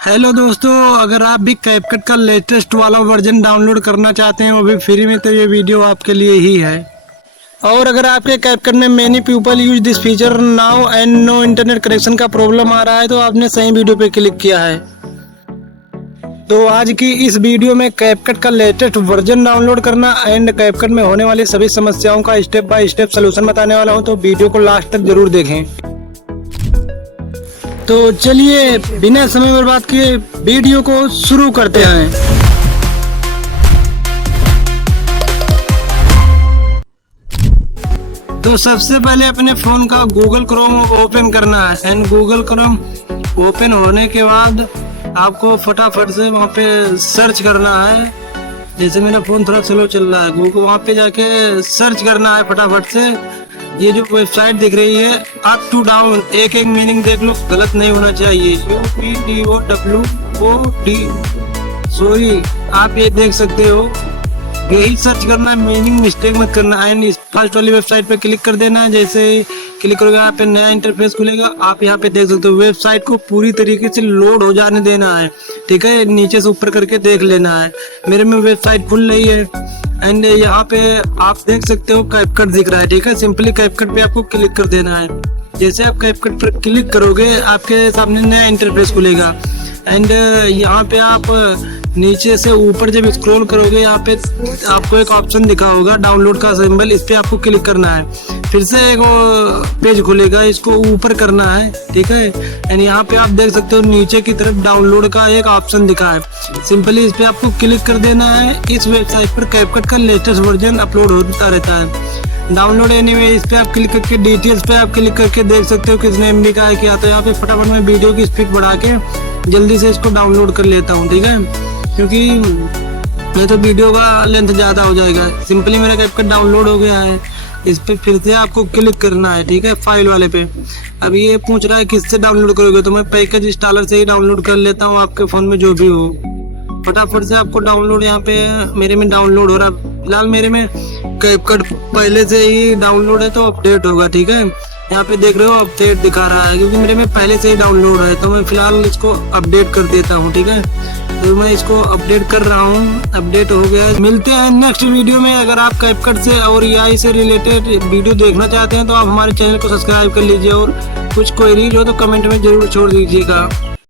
Hello दोस्तों, अगर आप भी कैपकट का लेटेस्ट वाला वर्जन डाउनलोड करना चाहते हैं वो भी फ्री में, तो ये वीडियो आपके लिए ही है। और अगर आपके कैपकट में many people use this feature now and no internet connection का प्रॉब्लम आ रहा है तो आपने सही वीडियो पे क्लिक किया है। तो आज की इस वीडियो में कैपकट का लेटेस्ट वर्जन डाउनलोड करना एंड कैपकट में होने वाली सभी समस्याओं का स्टेप बाय स्टेप सलूशन बताने वाला हूं, तो वीडियो को लास्ट तक जरूर देखें। तो चलिए बिना समय बर्बाद किए वीडियो को शुरू करते हैं। तो सबसे पहले अपने फोन का गूगल क्रोम ओपन करना है एंड गूगल क्रोम ओपन होने के बाद आपको फटाफट से वहाँ पे सर्च करना है। जैसे मेरा फोन थोड़ा स्लो चल रहा है, गूगल वहाँ पे जाके सर्च करना है फटाफट से। ये जो वेबसाइट दिख रही है अप टू डाउन, एक एक मीनिंग देख लो, गलत नहीं होना चाहिए। UPDOWOD सॉरी, आप ये देख सकते हो, यही सर्च करना है, मीनिंग मिस्टेक मत करना। एंड इस फर्स्ट वाली वेबसाइट पे क्लिक कर देना है। जैसे ही क्लिक करोगे यहाँ पे नया इंटरफेस खुलेगा। आप यहाँ पे देख सकते हो वेबसाइट को पूरी तरीके से लोड हो जाने देना है, ठीक है। नीचे से ऊपर करके देख लेना है। मेरे में वेबसाइट खुल रही है एंड यहाँ पे आप देख सकते हो कैपकट दिख रहा है, ठीक है। सिंपली कैपकट पे आपको क्लिक कर देना है। जैसे आप कैपकट पर क्लिक करोगे आपके सामने नया इंटरफेस खुलेगा एंड यहाँ पे आप नीचे से ऊपर जब स्क्रॉल करोगे यहाँ पे आपको एक ऑप्शन दिखा होगा डाउनलोड का सिंबल, इस पे आपको क्लिक करना है। फिर से एक पेज खुलेगा, इसको ऊपर करना है, ठीक है। एंड यहाँ पे आप देख सकते हो नीचे की तरफ डाउनलोड का एक ऑप्शन दिखा है। सिंपली इस पे आपको क्लिक कर देना है। इस वेबसाइट पर कैपकट का लेटेस्ट वर्जन अपलोड होता रहता है। डाउनलोड एनीवे, इस पे आप क्लिक करके डिटेल्स पे आप क्लिक करके देख सकते हो कितने MB का है क्या। तो यहाँ पे फटाफट मैं वीडियो की स्पीड बढ़ा के जल्दी से इसको डाउनलोड कर लेता हूँ, ठीक है, क्योंकि ये तो वीडियो का लेंथ ज़्यादा हो जाएगा। सिंपली मेरा कैपकट डाउनलोड हो गया है। इस पे फिर से आपको क्लिक करना है, ठीक है, फाइल वाले पे। अब ये पूछ रहा है किससे डाउनलोड करोगे, तो मैं पैकेज इंस्टॉलर से ही डाउनलोड कर लेता हूँ, आपके फ़ोन में जो भी हो। फटाफट से आपको डाउनलोड यहाँ पे मेरे में डाउनलोड हो रहा है। फिलहाल मेरे में कैपकट पहले से ही डाउनलोड है तो अपडेट होगा, ठीक है। यहाँ पे देख रहे हो अपडेट दिखा रहा है क्योंकि मेरे में पहले से ही डाउनलोड है, तो मैं फिलहाल इसको अपडेट कर देता हूँ, ठीक है। तो मैं इसको अपडेट कर रहा हूँ, अपडेट हो गया। मिलते हैं नेक्स्ट वीडियो में। अगर आप कैपकट से और AI से रिलेटेड वीडियो देखना चाहते हैं तो आप हमारे चैनल को सब्सक्राइब कर लीजिए और कुछ क्वेरीज हो तो कमेंट में जरूर छोड़ दीजिएगा।